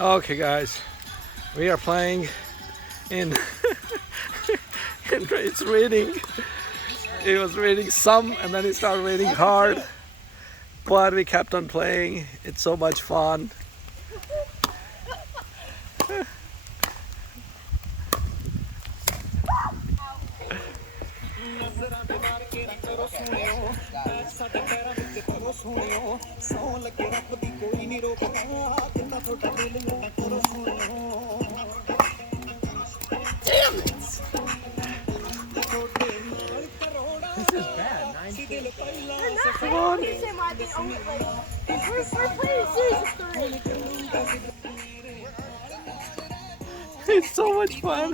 Okay, guys, we are playing in. It's raining. It was raining some, and then it started raining hard. But we kept on playing. It's so much fun. This is bad. 9 Come on. We're playing a series of 3. It's so much fun.